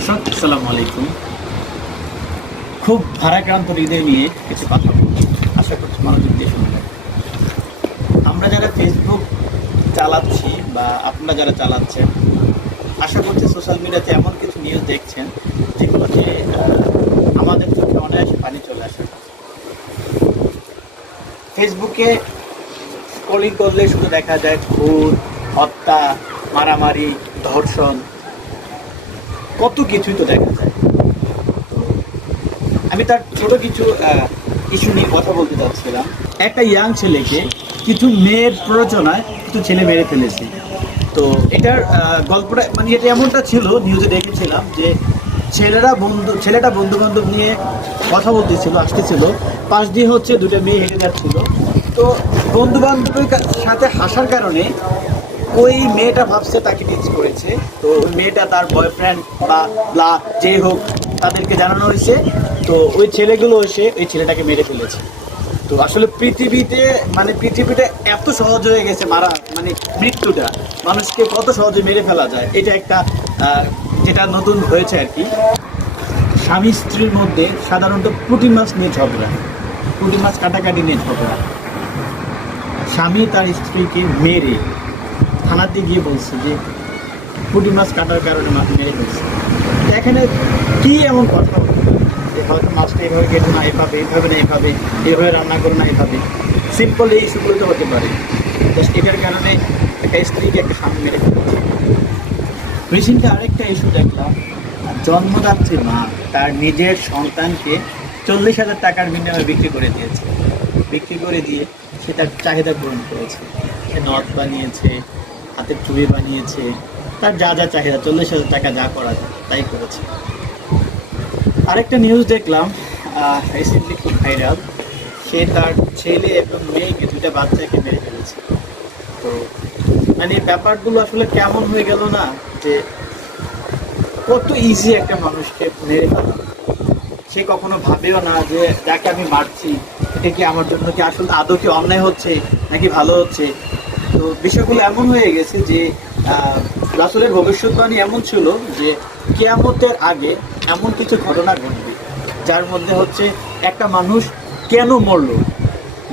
দর্শক, আসসালামু আলাইকুম। খুব ভারাক্রান্ত হৃদয় নিয়ে কিছু কথা আশা করছি মনোযোগ দিয়ে শুনবেন। আমরা যারা ফেসবুক চালাচ্ছি বা আপনারা যারা চালাচ্ছেন, আশা করছি সোশ্যাল মিডিয়াতে এমন কিছু নিউজ দেখছেন যেগুলোতে আমাদের চোখে অনায়াসে পানি চলে আসে। ফেসবুকে স্ক্রলিং করলে শুধু দেখা যায় খুন, হত্যা, মারামারি, ধর্ষণ কত কিছুই তো দেখা যায়। আমি তার ছোট কিছু ইস্যু নিয়ে কথা বলতে চাচ্ছিলাম। একটা ইয়াং ছেলেকে কিছু মেয়ের প্ররোচনায় কিছু ছেলে মেরে ফেলেছে। তো এটার গল্পটা মানে এটা এমনটা ছিল নিউজে দেখেছিলাম যে ছেলেরা বন্ধু, ছেলেটা বন্ধু বান্ধব নিয়ে কথা বলতেছিল, আসতেছিল। পাশ দিয়ে হচ্ছে দুটো মেয়ে হেঁটে যাচ্ছিল। তো বন্ধু বান্ধবের সাথে হাসার কারণে ওই মেয়েটা ভাবছে, তাকে টিচ করেছে। তো ওই মেয়েটা তার বয়ফ্রেন্ড বা যেই হোক তাদেরকে জানানো হয়েছে। তো ওই ছেলেগুলো এসে ওই ছেলেটাকে মেরে ফেলেছে। তো আসলে পৃথিবীতে মানে পৃথিবীটা এত সহজ হয়ে গেছে মারা মানে মৃত্যুটা। মানুষকে কত সহজে মেরে ফেলা যায়, এটা একটা যেটা নতুন হয়েছে আর কি। স্বামী স্ত্রীর মধ্যে সাধারণত পুঁটি মাছ নিয়ে ঝগড়া। পুঁটি মাছ কাটাকাটি নিয়ে ঝগড়া। স্বামী তার স্ত্রীকে মেরে থানাতে গিয়ে বলছে যে পুঁটি মাছ কাটার কারণে মাছ মেরে ফেলছে। এখানে কি এমন কথা হয়তো মাছটা এভাবে কেটে না, এভাবে এইভাবে না, এভাবে এভাবে রান্না করো না, এভাবে। সিম্পল এই ইস্যুগুলো তো হতে পারে। জাস্ট এটার কারণে একটা স্ত্রীকে একটা স্বামী মেরে ফেলেছে। রিসেন্টলি আরেকটা ইস্যু দেখলাম। জন্মদাত্রী মা তার নিজের সন্তানকে চল্লিশ হাজার টাকার বিনিময়ে বিক্রি করে দিয়েছে। বিক্রি করে দিয়ে সে তার চাহিদা পূরণ করেছে। সে নর্থ বানিয়েছে হাতের চুড়ি বানিয়েছে, তার যা যা চাহিদা, চল্লিশ হাজার টাকা যা করা যায় তাই করেছে। আরেকটা নিউজ দেখলাম রিসেন্টলি খুব ভাইরাল সে তার ছেলে এবং মেয়েকে, দুইটা বাচ্চাকে মেরে ফেলেছে। তো মানে ব্যাপারগুলো আসলে কেমন হয়ে গেল না, যে কত ইজি একটা মানুষকে মেরে ফেলা। সে কখনো ভাবেও না যে, যাকে আমি মারছি, এটা কি আমার জন্য কি আসলে আদৌ কি অন্যায় হচ্ছে, নাকি ভালো হচ্ছে? তো বিষয়গুলো এমন হয়ে গেছে যে রাসূলের ভবিষ্যৎবাণী এমন ছিল যে, কেয়ামতের আগে এমন কিছু ঘটনা ঘটবে, যার মধ্যে হচ্ছে একটা মানুষ কেন মরলো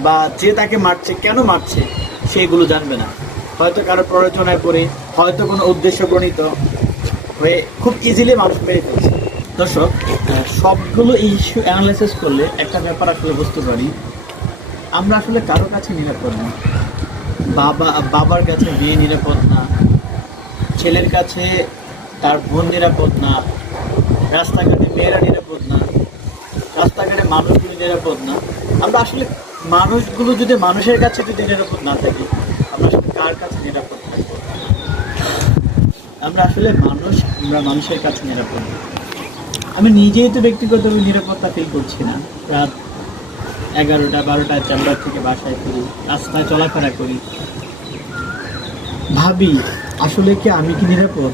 বা যে তাকে মারছে, কেন মারছে, সেগুলো জানবে না। হয়তো কারও প্ররোচনায় পড়ে, হয়তো কোনো উদ্দেশ্য প্রণীত হয়ে খুব ইজিলি মানুষ মেরে ফেলছে। দর্শক সবগুলো ইস্যু অ্যানালাইসিস করলে একটা ব্যাপার আসলে বুঝতে পারি, আমরা আসলে কারও কাছে নিরাপদ না। বাবা, বাবার কাছে মেয়ে নিরাপদ না, ছেলের কাছে তার বোন নিরাপদ না, রাস্তাঘাটে মেয়েরা নিরাপদ না, রাস্তাঘাটে মানুষগুলো নিরাপদ না। আমরা আসলে মানুষগুলো যদি মানুষের কাছে যদি নিরাপদ না থাকি, আমরা আসলে কার কাছে নিরাপদ থাকব? আমরা আসলে মানুষ, আমরা মানুষের কাছে নিরাপদ আমি নিজেই তো ব্যক্তিগতভাবে নিরাপত্তা ফিল করছি না। রাত এগারোটা, বারোটা চেম্বার থেকে বাসায় ফিরি, রাস্তায় চলাফেরা করি। ভাবি, আসলে কি আমি কি নিরাপদ?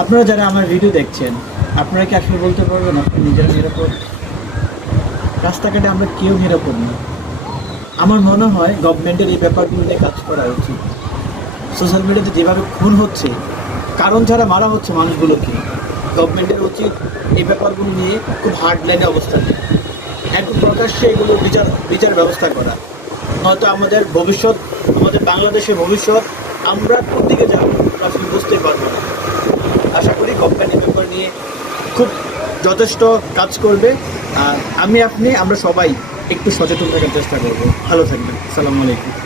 আপনারা যারা আমার ভিডিও দেখছেন, আপনারা কি আসলে বলতে পারবেন আপনি নিজেরা নিরাপদ? রাস্তাঘাটে আমরা কেউ নিরাপদ না। আমার মনে হয় গভর্নমেন্টের এই ব্যাপারগুলো নিয়ে কাজ করা উচিত। সোশ্যাল মিডিয়াতে যেভাবে খুন হচ্ছে, কারণ ছাড়া মারা হচ্ছে মানুষগুলোকে গভর্নমেন্টের উচিত এই ব্যাপারগুলো নিয়ে খুব হার্ড লাইনে অবস্থান নেয় একদম প্রকাশ্যে এগুলো বিচার বিচার ব্যবস্থা করা। হয়তো আমাদের ভবিষ্যৎ, আমাদের বাংলাদেশের ভবিষ্যৎ, আমরা কোন দিকে যাব আসলে বুঝতেই পারব না। আশা করি কোম্পানি ব্যাপার নিয়ে খুব যথেষ্ট কাজ করবে। আর আমি, আপনি, আমরা সবাই একটু সচেতন থাকার চেষ্টা করব। ভালো থাকবেন। আসসালামু আলাইকুম।